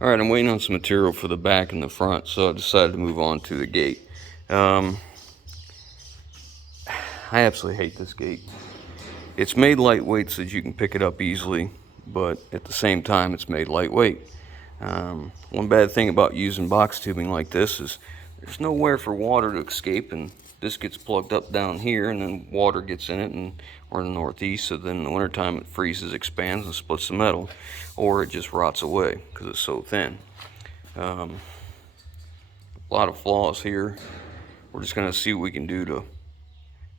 Alright, I'm waiting on some material for the back and the front, so I decided to move on to the gate. I absolutely hate this gate. It's made lightweight so that you can pick it up easily, but at the same time it's made lightweight. One bad thing about using box tubing like this is there's nowhere for water to escape, and this gets plugged up down here and then water gets in it, and we're in the Northeast, so then in the wintertime it freezes, expands, and splits the metal, or it just rots away because it's so thin. A lot of flaws here. We're just going to see what we can do to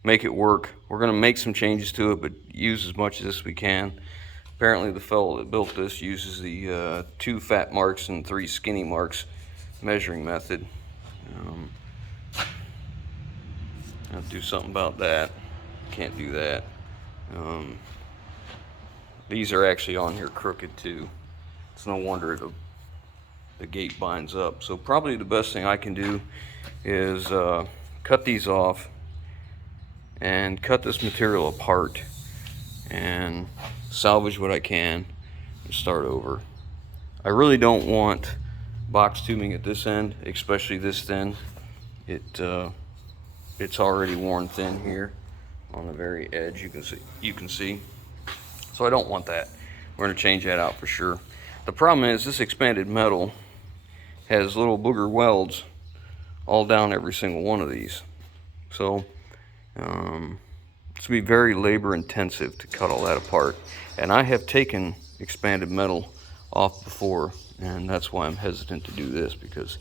make it work. We're going to make some changes to it, but use as much of this as we can. Apparently the fellow that built this uses the 2 fat marks and 3 skinny marks measuring method. I'll do something about that. Can't do that. These are actually on here crooked too. It's no wonder the gate binds up. So probably the best thing I can do is cut these off and cut this material apart and salvage what I can and start over. I really don't want box tubing at this end, especially this thin. It's already worn thin here on the very edge. You can see. So I don't want that. We're going to change that out for sure. The problem is this expanded metal has little booger welds all down every single one of these. So it's going to be very labor intensive to cut all that apart. And I have taken expanded metal off before, and that's why I'm hesitant to do this, because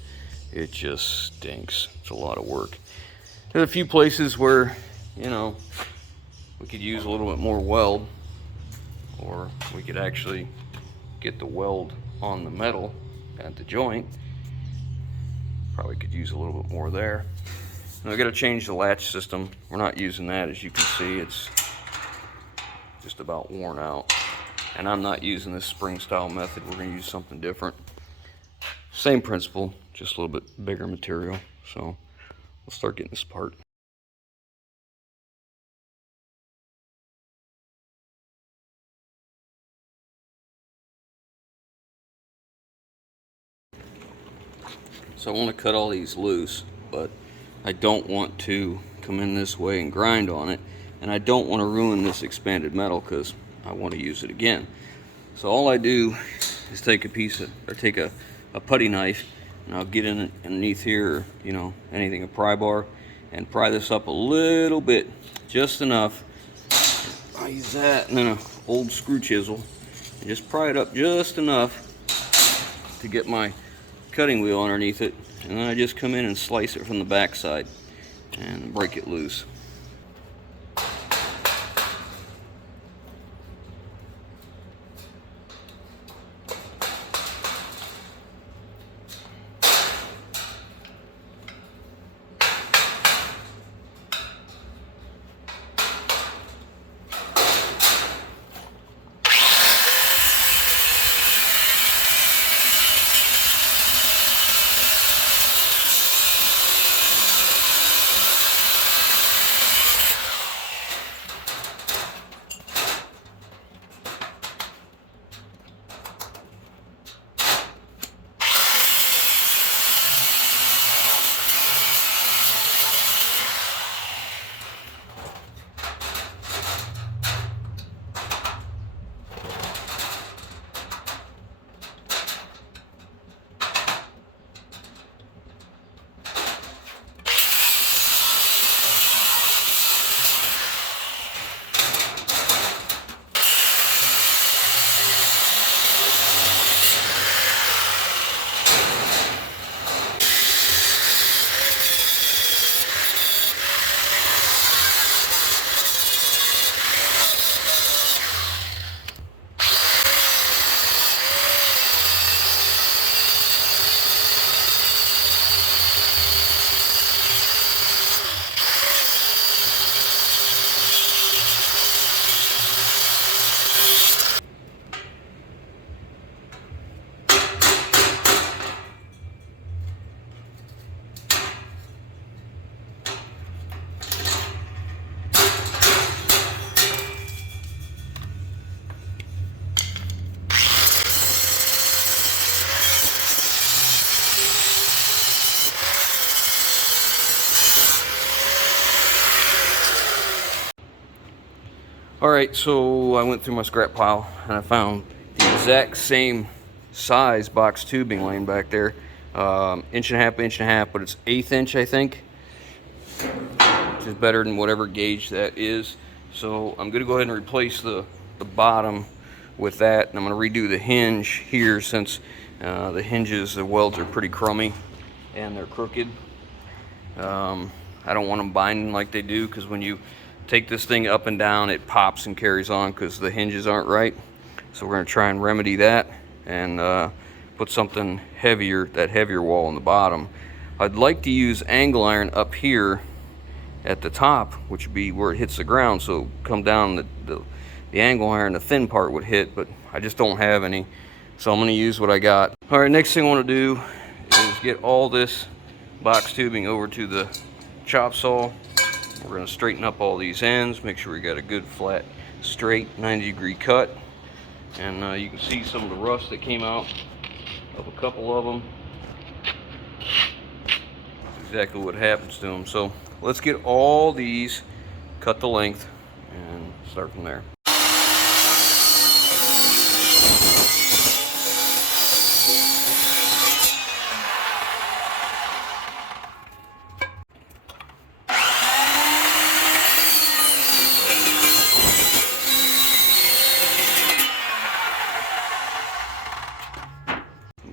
it just stinks. It's a lot of work. There's a few places where, you know, we could use a little bit more weld, or we could actually get the weld on the metal at the joint. Probably could use a little bit more there. Now we got to change the latch system. We're not using that, as you can see. It's just about worn out. And I'm not using this spring style method. We're going to use something different. Same principle, just a little bit bigger material. So we'll start getting this apart. So I want to cut all these loose, but I don't want to come in this way and grind on it, and I don't want to ruin this expanded metal because I want to use it again. So all I do is take a putty knife, and I'll get in underneath here, or, you know, anything, a pry bar, and pry this up a little bit, just enough. I use that and then an old screw chisel and just pry it up just enough to get my cutting wheel underneath it, and then I just come in and slice it from the back side and break it loose. All right, so I went through my scrap pile and I found the exact same size box tubing laying back there. Inch and a half, but it's 1/8 inch, I think, which is better than whatever gauge that is. So I'm gonna go ahead and replace the bottom with that, and I'm gonna redo the hinge here since the hinges, the welds are pretty crummy and they're crooked. I don't want them binding like they do, because when you take this thing up and down, it pops and carries on because the hinges aren't right. So we're going to try and remedy that and put something heavier, that heavier wall on the bottom. I'd like to use angle iron up here at the top, which would be where it hits the ground, so come down the angle iron, the thin part would hit, but I just don't have any, so I'm going to use what I got. All right, next thing I want to do is get all this box tubing over to the chop saw. We're going to straighten up all these ends, make sure we got a good flat straight 90-degree cut, and you can see some of the rust that came out of a couple of them. That's exactly what happens to them. So let's get all these cut the length and start from there.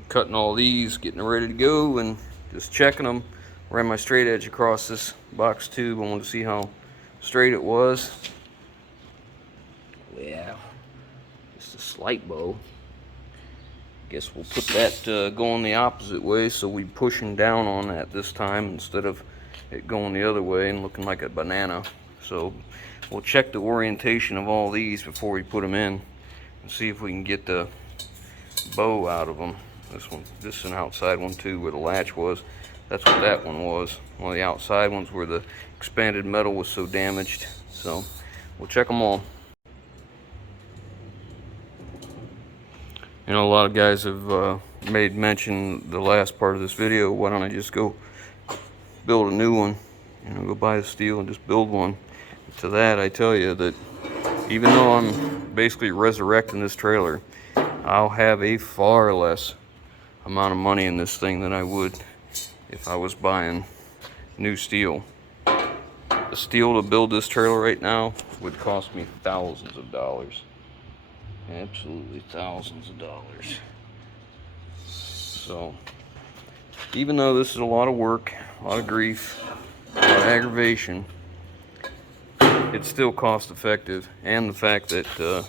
Cutting all these, getting ready to go, and just checking them. Ran my straight edge across this box tube. I wanted to see how straight it was. Yeah, just a slight bow. Guess we'll put that going the opposite way, so we're pushing down on that this time instead of it going the other way and looking like a banana. So we'll check the orientation of all these before we put them in and see if we can get the bow out of them. This is an outside one too, where the latch was. That's what that one was. One of the outside ones where the expanded metal was so damaged. So we'll check them all. You know, a lot of guys have made mention the last part of this video, why don't I just go build a new one? You know, go buy the steel and just build one. To that, I tell you that even though I'm basically resurrecting this trailer, I'll have a far less amount of money in this thing than I would if I was buying new steel. The steel to build this trailer right now would cost me thousands of dollars. Absolutely thousands of dollars. So even though this is a lot of work, a lot of grief, a lot of aggravation, it's still cost effective, and the fact that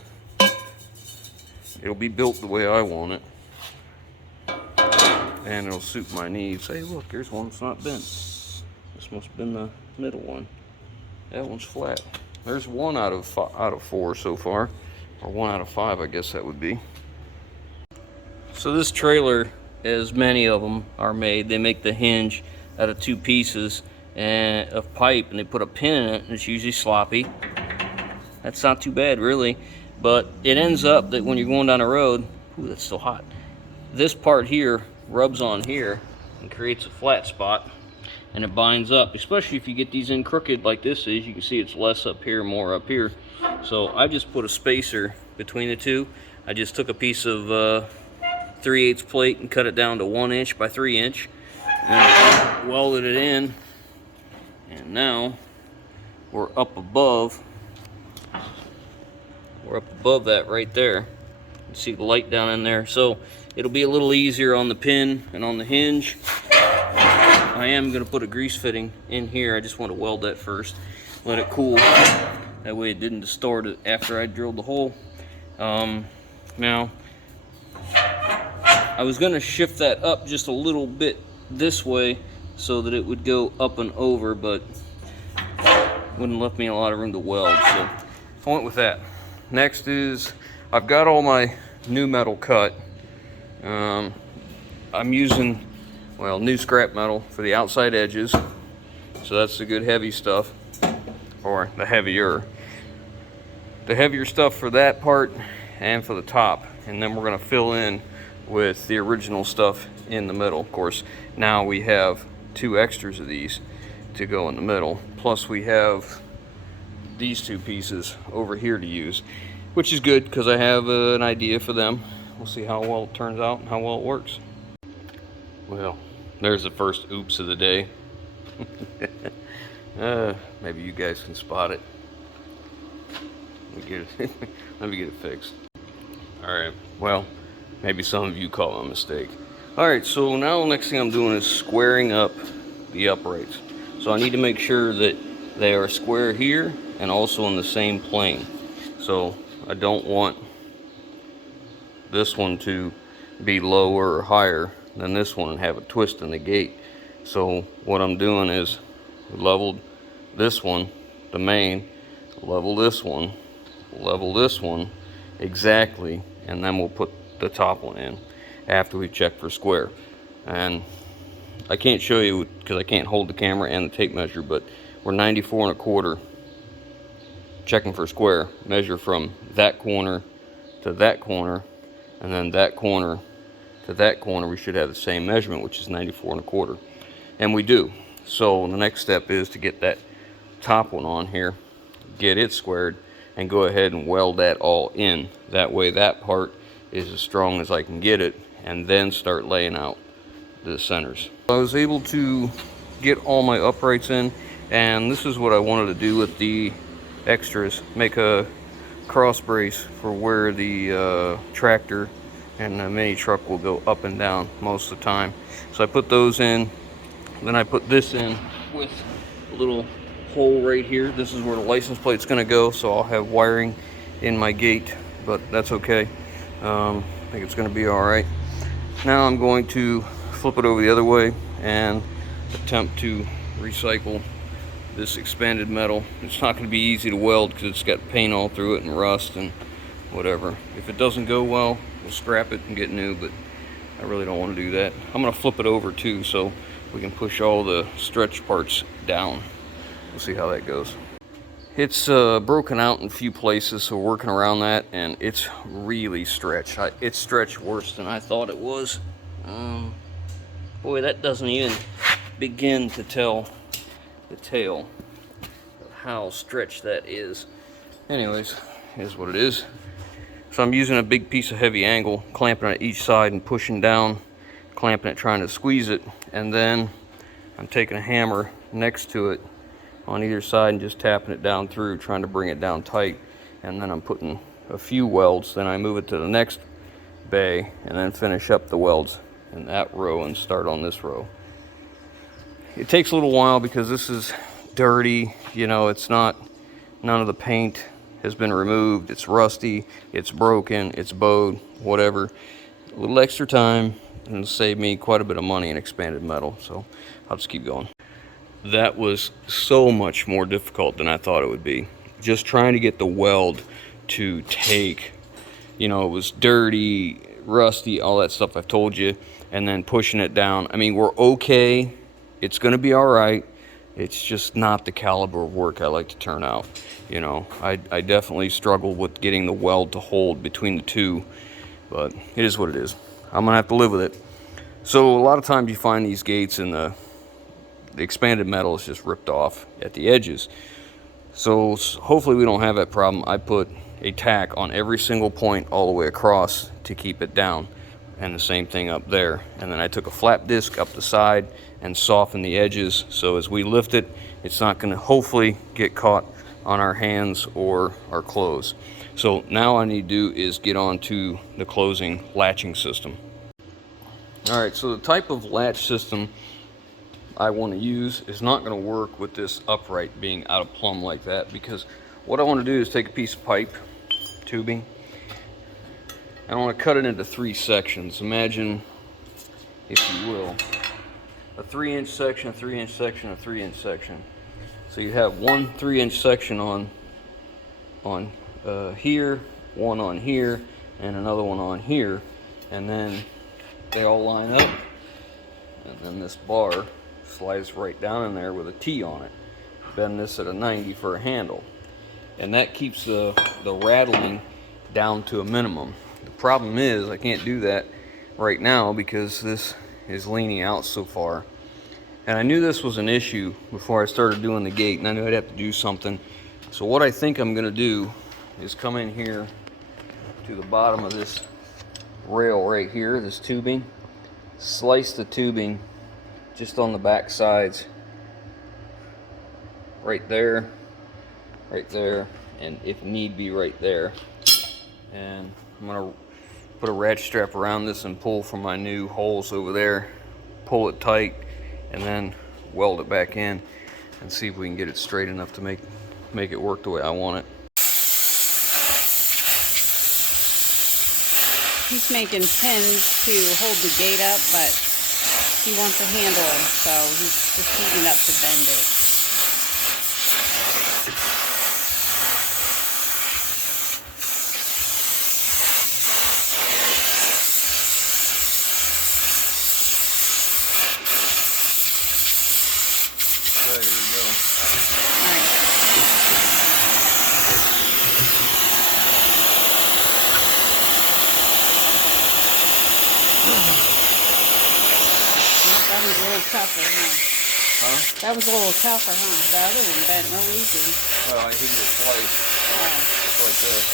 it'll be built the way I want it, and it'll suit my needs. Hey, look, here's one that's not bent. This must have been the middle one. That one's flat. There's 1 out of 4 so far, or 1 out of 5, I guess that would be. So this trailer, as many of them are made, they make the hinge out of 2 pieces and of pipe, and they put a pin in it, and it's usually sloppy. That's not too bad, really. But it ends up that when you're going down the road, ooh, that's still hot. This part here rubs on here and creates a flat spot, and it binds up, especially if you get these in crooked like this is. You can see it's less up here, more up here. So I just put a spacer between the two. I just took a piece of 3/8 plate and cut it down to 1 inch by 3 inch and welded it in, and now we're up above that right there. You see the light down in there, so it'll be a little easier on the pin and on the hinge. I am going to put a grease fitting in here. I just want to weld that first, let it cool, that way it didn't distort it after I drilled the hole. Now I was going to shift that up just a little bit this way so that it would go up and over, but wouldn't left me a lot of room to weld, so I went with that. Next is, I've got all my new metal cut. I'm using, well, new scrap metal for the outside edges, so that's the good heavy stuff, or the heavier stuff for that part and for the top, and then we're going to fill in with the original stuff in the middle. Of course, now we have 2 extras of these to go in the middle, plus we have these two pieces over here to use, which is good because I have an idea for them. We'll see how well it turns out and how well it works. Well, there's the first oops of the day. Maybe you guys can spot it. Let me get it fixed. Alright, well, maybe some of you call it a mistake. Alright, so now the next thing I'm doing is squaring up the uprights. So I need to make sure that they are square here and also in the same plane. So I don't want this one to be lower or higher than this one and have a twist in the gate. So what I'm doing is leveled this one, the main, level this one exactly, and then we'll put the top one in after we check for square. And I can't show you because I can't hold the camera and the tape measure, but we're 94 1/4 checking for square. Measure from that corner to that corner, and then that corner to that corner. We should have the same measurement, which is 94 1/4, and we do. So the next step is to get that top one on here, get it squared, and go ahead and weld that all in. That way that part is as strong as I can get it, and then start laying out the centers. I was able to get all my uprights in, and this is what I wanted to do with the extras. Make a cross brace for where the tractor and the mini truck will go up and down most of the time. So I put those in, then I put this in with a little hole right here. This is where the license plate's gonna go, so I'll have wiring in my gate, but that's okay. I think it's gonna be all right. Now I'm going to flip it over the other way and attempt to recycle this expanded metal. It's not going to be easy to weld because it's got paint all through it and rust and whatever. If it doesn't go well, we'll scrap it and get new, but I really don't want to do that. I'm going to flip it over too so we can push all the stretch parts down. We'll see how that goes. It's broken out in a few places, so we're working around that, and it's really stretched. It's stretched worse than I thought it was. Boy, that doesn't even begin to tell the tale of how stretched that is. Anyways, here's what it is. So I'm using a big piece of heavy angle, clamping it at each side and pushing down, clamping it, trying to squeeze it, and then I'm taking a hammer next to it on either side and just tapping it down through, trying to bring it down tight. And then I'm putting a few welds, then I move it to the next bay and then finish up the welds in that row and start on this row. It takes a little while because this is dirty, you know, it's not, none of the paint has been removed, it's rusty, it's broken, it's bowed, whatever. A little extra time and save me quite a bit of money in expanded metal, so I'll just keep going. That was so much more difficult than I thought it would be. Just trying to get the weld to take, you know, it was dirty, rusty, all that stuff I've told you, and then pushing it down. I mean, we're okay. It's gonna be all right. It's just not the caliber of work I like to turn out. You know, I definitely struggle with getting the weld to hold between the two, but it is what it is. I'm gonna have to live with it. So a lot of times you find these gates and the expanded metal is just ripped off at the edges. So hopefully we don't have that problem. I put a tack on every single point all the way across to keep it down, and the same thing up there. And then I took a flap disc up the side and softened the edges, so as we lift it, it's not going to hopefully get caught on our hands or our clothes. So now I need to do is get on to the closing latching system. All right, so the type of latch system I want to use is not going to work with this upright being out of plumb like that, because what I want to do is take a piece of pipe, tubing, and I want to cut it into 3 sections. Imagine, if you will, a 3-inch section, a 3-inch section, a 3-inch section. So you have one 3-inch section on here, one on here, and another one on here, and then they all line up, and then this bar slides right down in there with a T on it. Bend this at a 90 for a handle, and that keeps the rattling down to a minimum. The problem is I can't do that right now because this is leaning out so far, and I knew this was an issue before I started doing the gate, and I knew I'd have to do something So what I think I'm gonna do is come in here to the bottom of this rail right here, this tubing, slice the tubing just on the back sides, right there, and if need be right there. And I'm gonna put a ratchet strap around this and pull from my new holes over there, pull it tight, and then weld it back in and see if we can get it straight enough to make it work the way I want it. He's making pins to hold the gate up, but he wants a handle, so he's just heating up to bend it. There you go. That was a little tougher, huh? Huh? That was a little tougher, huh? The other one bent real easy. Well, I heated it twice. Oh. Just like this.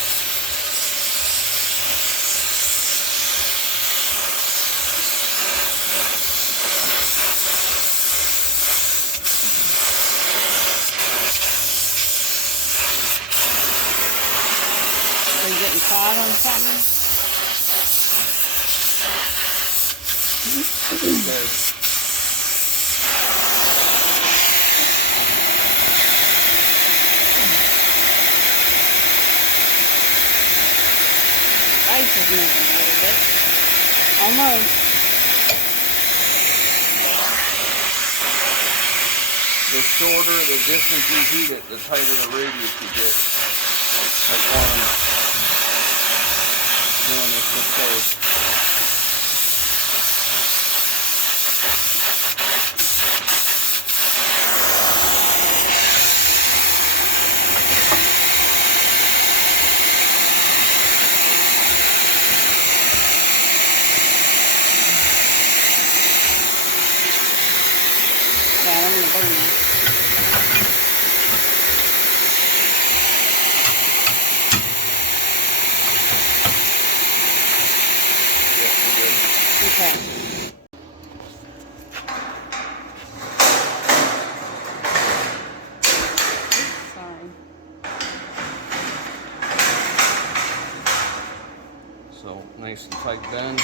Are you getting caught on something? Okay. Ice is moving a little bit. Almost. The shorter the distance you heat it, the tighter the radius you get. That's why I'm doing this way. Yeah, I'm gonna burn you. Yeah, we're good. Okay. Sorry. So nice and tight bend.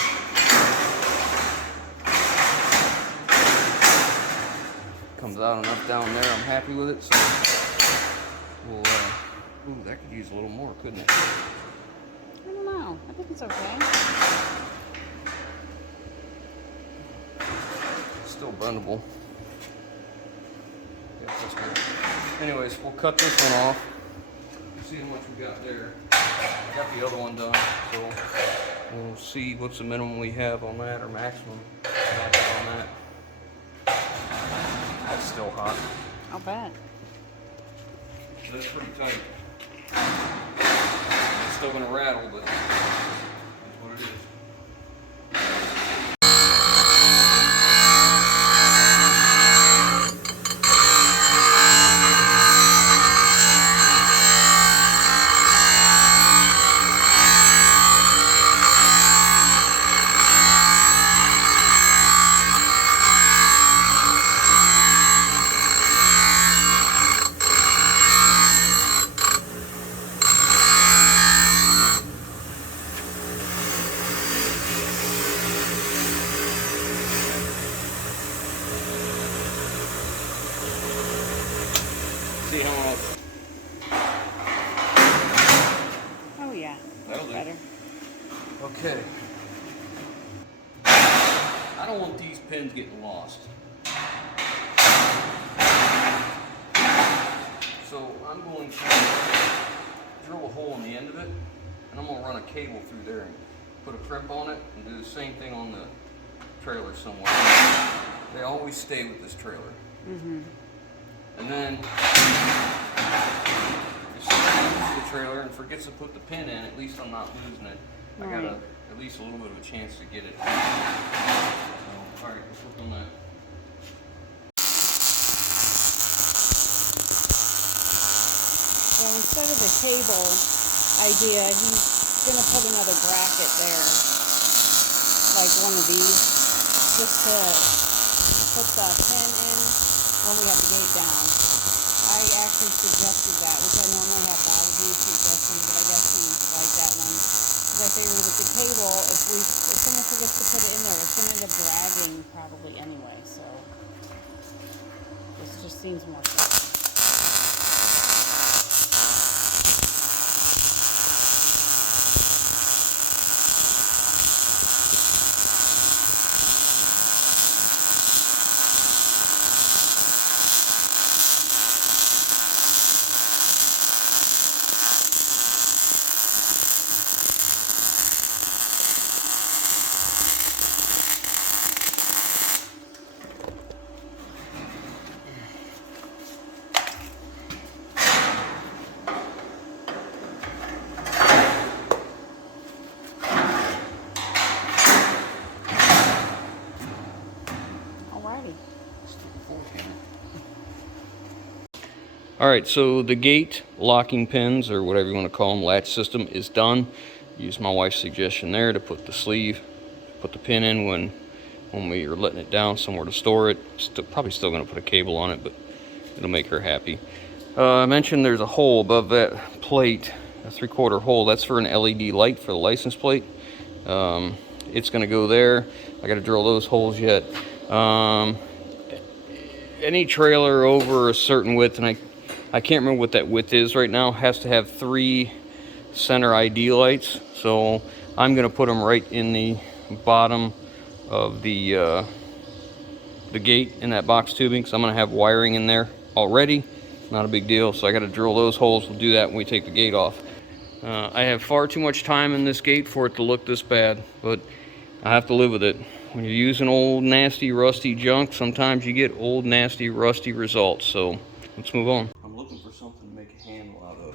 Comes out enough down there, I'm happy with it. So we'll, ooh, that could use a little more, couldn't it? I don't know. I think it's okay. Still bendable. Yep, that's good. Anyways, we'll cut this one off. See how much we got there. I got the other one done, so we'll see what's the minimum we have on that, or maximum on that. That's still hot. I'll bet. That's pretty tight. It's still gonna rattle, but that's what it is. See how much? Oh yeah. That'll do. Better. Okay. I don't want these pins getting lost. So I'm going to drill a hole in the end of it, and I'm going to run a cable through there and put a crimp on it and do the same thing on the trailer somewhere. They always stay with this trailer. Mm-hmm. And then if somebody uses the trailer and forgets to put the pin in, at least I'm not losing it. I got at least a little bit of a chance to get it. So, all right, let's work on that. instead of the cable idea, he's gonna put another bracket there, like one of these, just to put the pin in when we have the gate down. I actually suggested that, which I normally have thousands of suggestions, but I guess he liked that one. Because I figured with the cable, if someone forgets to put it in there, it's gonna end up dragging probably anyway. So this just seems more simple. All right, so the gate locking pins, or whatever you want to call them, latch system is done. Use my wife's suggestion there to put the sleeve, put the pin in when we are letting it down somewhere to store it. Probably still going to put a cable on it, but it'll make her happy. I mentioned there's a hole above that plate, a 3/4 hole. That's for an LED light for the license plate. It's going to go there. I got to drill those holes yet. Any trailer over a certain width, and I can't remember what that width is right now, has to have 3 center ID lights. So I'm going to put them right in the bottom of the gate in that box tubing, because I'm going to have wiring in there already. Not a big deal. So I got to drill those holes. We'll do that when we take the gate off. I have far too much time in this gate for it to look this bad, but I have to live with it. When you're using old, nasty, rusty junk, sometimes you get old, nasty, rusty results. So let's move on. I'm looking for something to make a handle out of,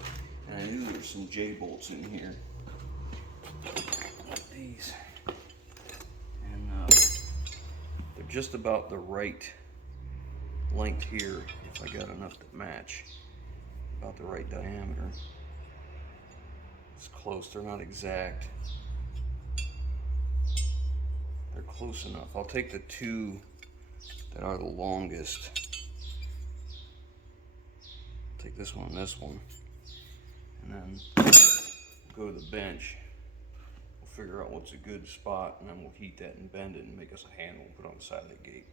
and I knew there were some J-bolts in here. These, and they're just about the right length here. If I got enough to match, about the right diameter. It's close. They're not exact. They're close enough. I'll take the 2 that are the longest. Take this one and this one, and then go to the bench. We'll figure out what's a good spot, and then we'll heat that and bend it and make us a handle and put it on the side of the gate.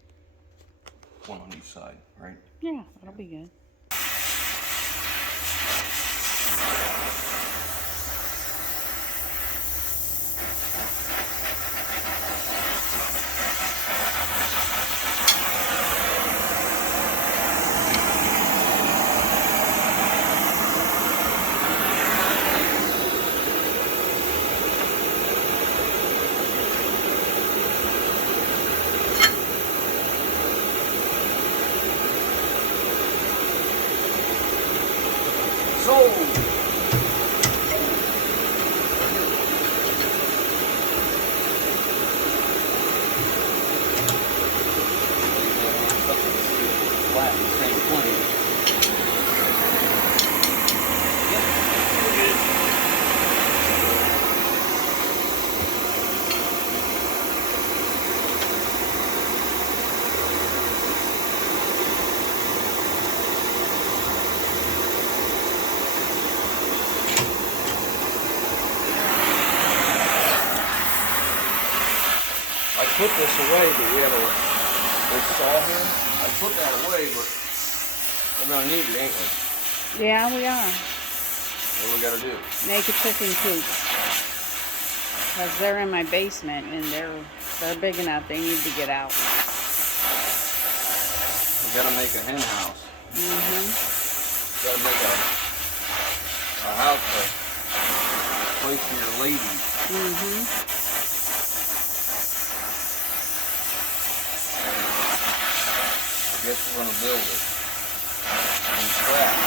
One on each side, right? Yeah, that'll be good. Flat in the same plane. I put this away, but we have a saw here. I put that away, but we're gonna need it, ain't we? Yeah, we are. What do we gotta do? Make a chicken coop. Because they're in my basement and they're big enough. They need to get out. We gotta make a hen house. Gotta make a house, a place for your ladies. I guess we're gonna build it from scratch.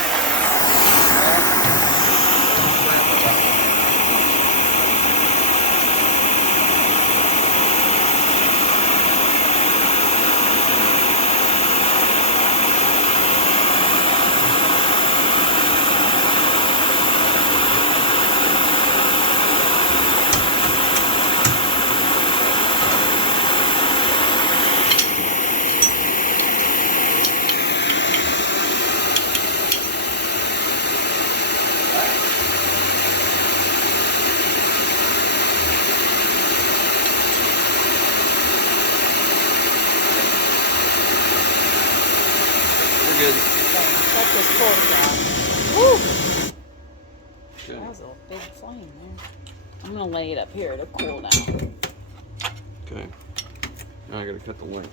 Got this torch out. Woo! Okay. That was a big flame there. I'm gonna lay it up here to cool down. Okay. Now I gotta cut the length.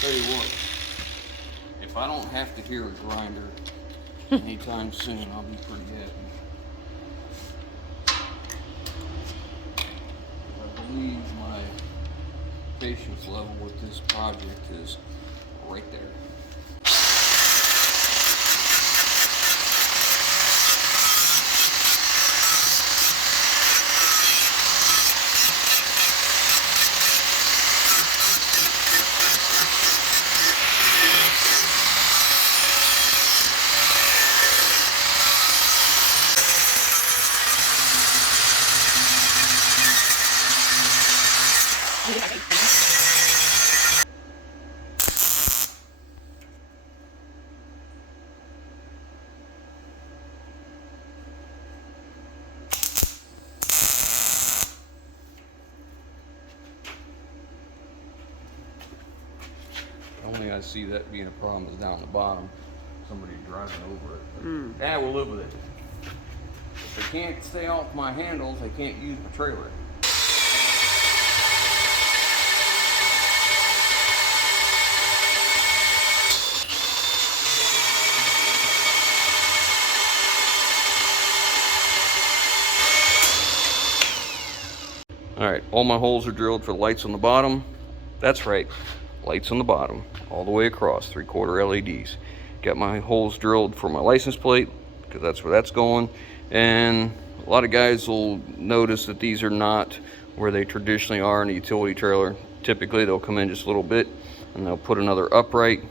Tell you what, if I don't have to hear a grinder anytime soon, I'll be pretty happy. I believe my patience level with this project is right there. Only I see that being a problem is down the bottom. Somebody driving over it. Yeah, we'll live with it. If they can't stay off my handles, I can't use my trailer. All right, all my holes are drilled for the lights on the bottom. That's right, lights on the bottom, all the way across, 3/4 LEDs. Got my holes drilled for my license plate, because that's where that's going. And a lot of guys will notice that these are not where they traditionally are in a utility trailer. Typically, they'll come in just a little bit, and they'll put another upright,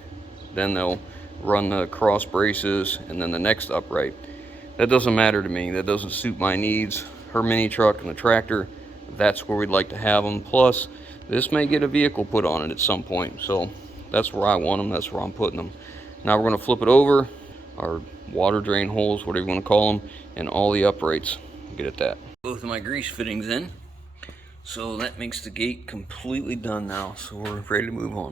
then they'll run the cross braces, and then the next upright. That doesn't matter to me. That doesn't suit my needs. Her mini truck and the tractor, that's where we'd like to have them. Plus, this may get a vehicle put on it at some point, so that's where I want them. That's where I'm putting them. Now we're going to flip it over, our water drain holes, whatever you want to call them, and all the uprights. Get at that. Both of my grease fittings in, so that makes the gate completely done now, so we're ready to move on.